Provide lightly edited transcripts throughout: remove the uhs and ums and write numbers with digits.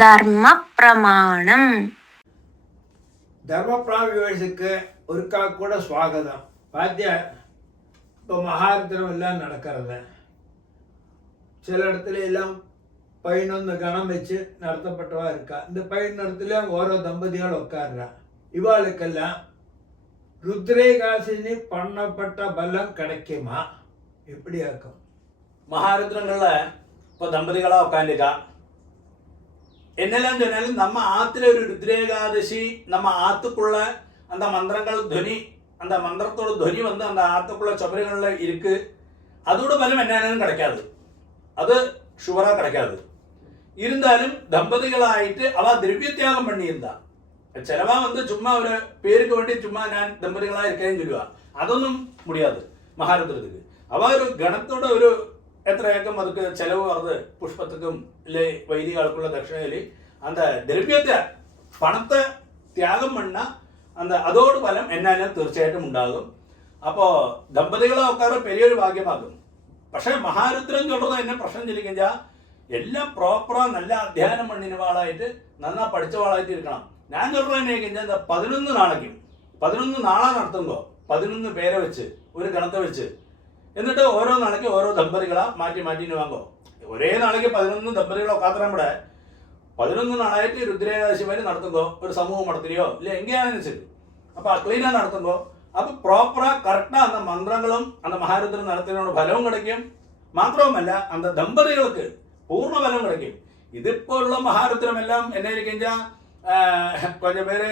ധർമ്മപ്രമാണം. ധർമ്മപ്രമാണ വ്യൂവേഴ്സിക്ക് ഒരിക്കൽ കൂടെ സ്വാഗതം. இப்போ மகாரத்தினம் எல்லாம் நடக்கிறது. சில இடத்துல எல்லாம் 11 கணம் வச்சு நடத்தப்பட்டவா இருக்கா. இந்த 11 ஓரோ தம்பதிகள் உட்கார்றா. இவாளுக்கெல்லாம் ருத்ரேகாசினி பண்ணப்பட்ட பலம் கிடைக்குமா? எப்படி இருக்கும்? மகாருத்ரங்களில் இப்போ தம்பதிகளாக உட்காந்துக்கா. என்னெல்லாம் சொன்னாலும் நம்ம ஆற்றுல ஒரு ருத்ரேகாதசி நம்ம ஆற்றுக்குள்ள அந்த மந்திரங்கள் துவனி, அந்த மந்திரத்தோட துவனி வந்து அந்த ஆற்றுக்குள்ள சபரிகளில் இருக்கு. அதோட பலம் என்னன்னு கிடைக்காது, அது ஷுவராக கிடைக்காது. இருந்தாலும் தம்பதிகளாயிட்டு அவள் திரவிய தியாகம் பண்ணியிருந்தா. ചിലവാ வந்து சும்மா ஒரு பேருக்கு வேண்டி சும்மா நான் தம்பதிகளாக இருக்கேன்னு சொல்லுவா. അതൊന്നും முடியாது മഹാരുദ്രத்துக்கு. അവ ഒരു ഗണത്തോടെ ഒരു എത്രയൊക്കെ അതുക്ക് ചെലവ് വരുന്നത് പുഷ്പത്തുക്കും இல்லை வைதிகளுக்குள்ள தட்சிணையில் அந்த திரவியத்தை பணத்தை தியாகம் பண்ண அந்த அதோடு பலம் എന്നാലും തീർച്ചയായിട്ടും ഉണ്ടാകും. അപ്പോൾ ദമ്പതികളെ ഒക്കെ പെരിയൊരു ഭാഗ്യമാകും. പക്ഷേ മഹാരുദ്രൻ ചൊല്ലുന്നത് എന്നെ പ്രശ്നം ചെല്ലിക്കഴിഞ്ഞാൽ എല്ലാം പ്രോപ്പറാக നല്ല അധ്യയനം பண்ணினவாளாയിട്ട് നന്നാ പഠിച്ചവാളായിട്ട് ഇരിക്കണം. ഞാൻ ചൊല്ലുന്നത് എന്നെ കഴിഞ്ഞാൽ 11 നാളേക്കും 11 നാളെ നടത്തുമ്പോൾ 11 പേരെ വെച്ച് ഒരു ഗണത്തെ വെച്ച് എന്നിട്ട് ഓരോ നാളേക്ക് ഓരോ ദമ്പതികളെ മാറ്റി മാറ്റിന് വാങ്ങോ. ഒരേ നാളേക്ക് 11 ദമ്പതികളെ ഒക്കാത്തരം കൂടെ 11 നാളായിട്ട് രുദ്രേകാദശി വരെ നടത്തുമ്പോൾ ഒരു സമൂഹം നടത്തുകയോ ഇല്ല എങ്കിയാണെന്നുവെച്ചിട്ട് അപ്പോൾ ക്ലീനാ നടത്തുമ്പോൾ അപ്പോൾ പ്രോപ്പറാக കറക്റ്റാக அந்த മന്ത്രങ്ങളും அந்த മഹാരുദ്രൻ നടത്തുന്നതിനോട് ഫലവും கிடைக்கும். മാത്രവുമല്ല அந்த ദമ്പതികൾക്ക് പൂർണ്ണ ഫലം கிடைக்கும். ഇതിപ്പോൾ ഉള്ള മഹാരുദ്രമെല്ലാം എന്നായിരിക്കും கொஞ்சம் பேர்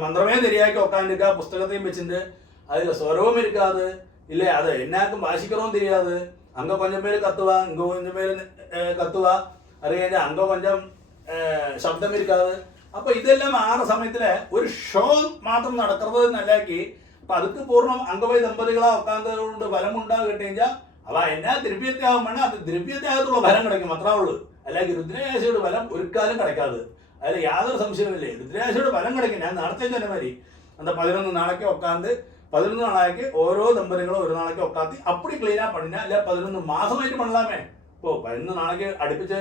மந்திரமே தெரியாக்கி உட்காந்துக்கா, புஸ்தகத்தையும் வச்சுட்டு அதில் ஸ்வரவும் இருக்காது, இல்லை அதை என்னாக்கும் வாசிக்கிறவும் தெரியாது. அங்கே கொஞ்சம் பேர் கத்துவா, இங்கே கொஞ்சம் பேர் கத்துவா, അറിയാൻ அங்கே கொஞ்சம் ശബ്ദം இருக்காது. അപ്പോൾ ഇതെല്ലാം ആറ് സമയത്തിൽ ഒരു ഷോ മാത്രം നടക്കുന്നത് നല്ലാക്കി അപ്പം അതുക്ക് പൂർണ്ണം അംഗവൈ ദമ്പതികളാ ഉட்கார்ந்தது കൊണ്ട് ഫലമുണ്ടാകുക കഴിഞ്ഞാൽ അവ എന്നാ ദ്രവ്യത്യാഗം വേണം, അത് ദ്രവ്യത്യാഗത്തുള്ള ഫലം കിടക്കും, അത്രേ ഉള്ളൂ. അല്ലെങ്കിൽ രുദ്രേകാശിയുടെ ഫലം ഒരു കാലം കിടക്കാതെ, അതിൽ യാതൊരു സംശയമില്ലേ. രുദ്രേകാശിയുടെ ഫലം കിടക്കും. ഞാൻ നേരത്തെ തന്നെ മതി அந்த 11 നാളേക്ക് ഉட்கார்ந்து 11 நாளைக்கு ഓരോ ദമ്പതികളും ഒരു നാളേക്ക് ഉட்காந்து அப்படி ക്ലീനാ பண்ணினா இல்லை 11 மாசமாയിട്ട് பண்ணலாமே. இப்போ 11 நாளைக்கு അടുപ്പിച്ച്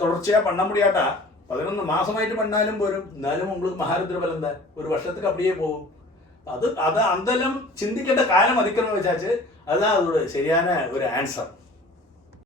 തുടർച്ചயாக பண்ண முடியாட்டா 11 மாசமாയിട്ട് பண்ணாலும் പോരും. എന്നാലും உங்களுக்கு മഹാരുദ്ര ബലം എന്താ ഒരു വർഷத்துக்கு அப்படியே പോകും. അത് അതെല്ലാം ചിന്തിക്കേണ്ട കാലം അതിക്കണം വെച്ചാച്ച് അതാ അതോട് ശരിயான ഒരു ആൻസർ.